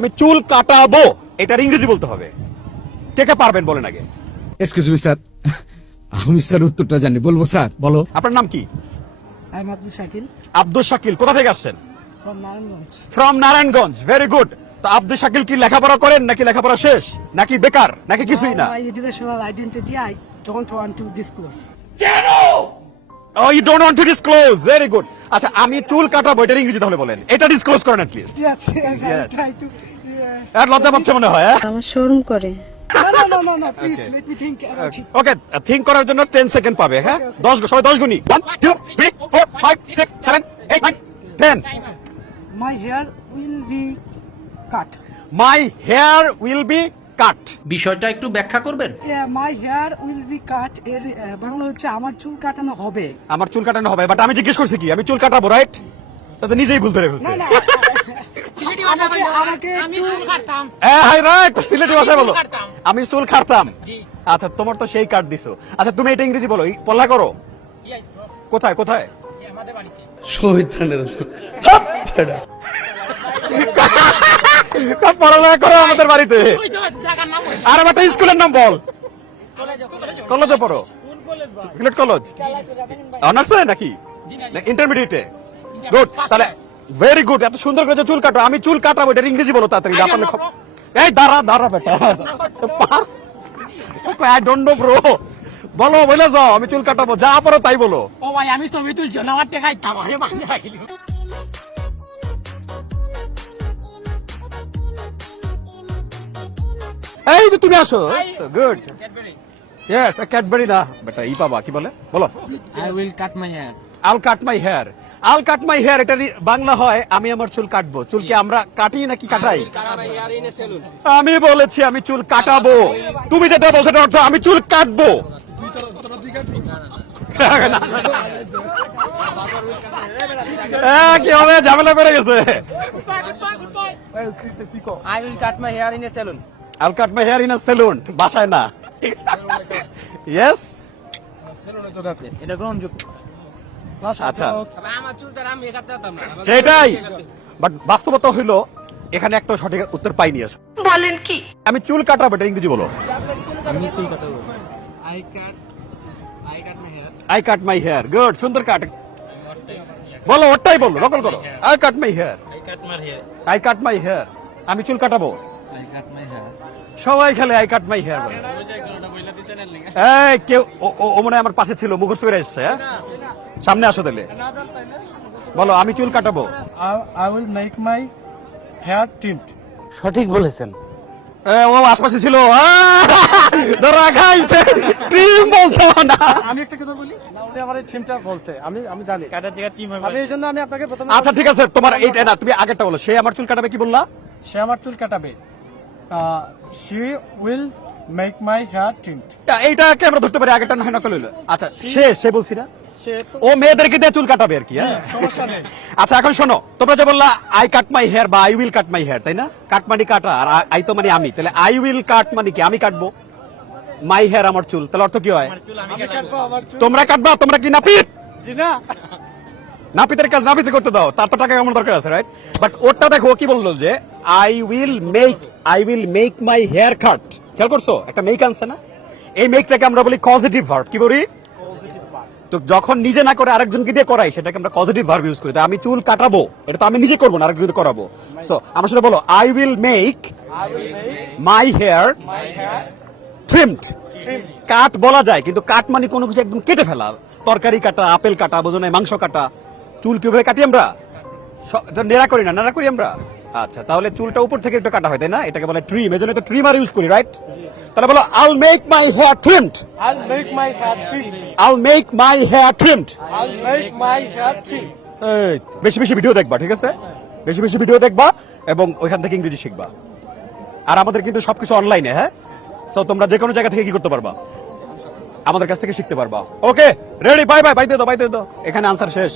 আমি চুল কাটাবো, এটার ইংরেজি বলতে হবে। কে কে পারবেন বলেন আগে। এক্সকিউজ মি স্যার, আমি স্যার উত্তরটা জানি, বলবো স্যার? বলো। আপনার নাম কি? I am Abdul Shakil Abdul Shakil. কোথা থেকে আসছেন? From Narayanganj. From Narayanganj. Very good. তো আব্দুল শাকিল কি লেখাপড়া করেন নাকি লেখাপড়া শেষ নাকি বেকার নাকি কিছুই না? My educational identity I don't want to disclose. ও you don't want to disclose. Very good. আচ্ছা আমি চুল কাটাবো, এটার ইংরেজি তাহলে বলেন। এটা ডিসক্লোজ করেন at least. Yes yes I Yes. Try to আর লজ্জা পাচ্ছে মনে হয়। আমার শরম করে। No, please let me think about it. Okay, think করার জন্য 10 সেকেন্ড পাবে। হ্যাঁ, 10 সবাই 10 গুনি। 1 2 3 4 5 6 7 8 9 10। My hair will be cut. My hair will be cut. বিষয়টা একটু ব্যাখ্যা করবেন? My hair will be cut এর বাংলা হচ্ছে আমার চুল কাটানো হবে। আমার চুল কাটানো হবে, বাট আমি জিজ্ঞেস করছি কি আমি চুল কাটাবো, রাইট? তাতে নিজেই ভুল ধরে ফেলছে। না আমাকে আমি চুল কাটতাম। হাই রাইট, সিলেটি ভাষায় বলো। আমি চুল কাটতাম। আচ্ছা তোমার তো সেই কাট দিছো। আচ্ছা তুমি এটা ইংরেজি বলো, পড়া করো। ইয়েস ব্রো, কোথায় কোথায়? আমাদের বাড়িতে। পড়ালেখা করো আমাদের বাড়িতে। ওই তো জায়গার নাম হইছে আর একটা স্কুলের নাম বল। কলেজ। কলেজে পড়ো? সিলেট কলেজ। অনার্সে নাকি ইন্টারমিডিয়েটে? গুড। তাহলে ভেরি গুড। এত সুন্দর করে চুল কাটো। আমি চুল কাটাবো, এটা ইংরেজি বলো তাড়াতাড়ি। জাপানে এই দাঁড়া বেটা। I don't know bro. বলো, বলে যাও আমি চুল কাটাবো, যা পারো তাই বলো। ও ভাই আমি ছবি তুলছি না, আমার টেকাইতাম আরে বান্ধে রাখিল। এই যে তুমি আসো। গুড। ক্যাডবেরি। ইয়েস, ক্যাডবেরি না বেটা, ই পাবা কি বলে বলো। I will cut my hair. I'll cut my hair. I'll cut my hair, এটা বাংলা হয় আমি আমার চুল কাটবো। চুল কি আমরা কাটি নাকি কাটাই? আমি বলেছি আমি চুল কাটাবো। তুমি যেটা বলছো সেটার অর্থ আমি চুল কাটবো। কি হবে, ঝামেলা করে গেছে। I will cut my hair in a salon. I'll cut my hair in a salon, বাসায় না। ইয়েস, এটা গ্রহণযোগ্য। আচ্ছা আমার চুল তার আমি কাটতাম না। সেটাই। বাট বাস্তবতা হইলো এখানে একটা সঠিক উত্তর পাইনি। বলেন কি? আমি চুল কাটাবো, এটা ইংরেজি বলো। আমি চুল কাটাবো। I cut my hair. I cut my hair. Good, সুন্দর কাট। বলো, ওটাই বলো, নকল করো। I cut my hair. I cut my hair. I cut my hair. আমি চুল কাটাবো। I cut my hair. সবাই খেলে আই কাট মাই হেয়ার বলে। এই কেউ ও মনে হয় আমার পাশে ছিল, মুখস্থ করে এসছে। সামনে আসো তাহলে, বলো আমি চুল কাটাবো। I will make my hair trimmed. সঠিক বলেছেন। ও আশপাশে ছিল। ধরা খাইছে। ট্রিম বলছো না। আমি একটা কথা বলি, উনি আমার এই টিমটা বলছে, আমি জানি কাটার জায়গা টিম হবে। আমি এই জন্য আমি আপনাকে প্রথমে আচ্ছা ঠিক আছে, তোমার এইটা না, তুমি আগেরটা বলো। সে আমার চুল কাটাবে কি বললা? সে আমার চুল কাটাবে। She will make my hair trimmed. এইটাকে আমরা ধরতে পারি, আগেরটা নয় নকল হইলো। আচ্ছা সে বলছি না, সে তো ও মেয়েদেরকে দিয়ে চুল কাটাবে আর কি। হ্যাঁ সমস্যা নেই। আচ্ছা এখন শোনো, তোমরা যে বললা আই কাট মাই হেয়ার বা I will cut my hair, তাই না? কাট মানে কাটা, আর আই তো মানে আমি। তাহলে আই উইল কাট মানে কি আমি কাটবো, মাই হেয়ার আমার চুল। তাহলে অর্থ কি হয়? আমি কাটবো আমার চুল। তোমরা কাটবা, তোমরা কি নাপিত? জি না, নাপিতের কাজ নাপিতে করতে দাও, তার তো টাকা আমার দরকার আছে, রাইট? বাট ওটা দেখো কি বললো যে I will make my hair cut. খেয়াল করছো একটা মেক আনছে না? এই মেকটাকে আমরা বলি পজিটিভ ভার্ব। কি বলি? তো যখন নিজে না করে আরেকজনকে দিয়ে করাই, সেটাকে আমরা পজিটিভ ভার্ব ইউজ করি। তো আমি চুল কাটাবো, এটা তো আমি নিজে করবো না, আরেকজনকে করাবো। সো আমার সাথে বলো I will make my hair trimmed. Cut বলা যায়, কিন্তু কাট মানে কোনো কিছু একদম কেটে ফেলা। তরকারি কাটা, আপেল কাটা, বোঝো না, মাংস কাটা। চুল কিভাবে কাটি আমরা? নেড়া করি না, নেড়া করি আমরা। আচ্ছা তাহলে চুলটা উপর থেকে একটু কাটা হয়, তাই না? এটাকে বলে ট্রিম, এজন্য তো ট্রিমার ইউজ করি, রাইট? তাহলে বলো I'll make my hair trimmed. I will make my hair trimmed. I'll make my hair trimmed. I will make my hair trimmed. বেশি বেশি ভিডিও দেখবা, ঠিক আছে? বেশি বেশি ভিডিও দেখবা এবং ওইখান থেকে ইংরেজি শিখবা। আর আমাদের কিন্তু সবকিছু অনলাইনে। হ্যাঁ, সো তোমরা যে কোনো জায়গা থেকে কি করতে পারবা, আমাদের কাছ থেকে শিখতে পারবা। Okay ready, bye bye. বাইতে দাও, এখানে আনসার শেষ।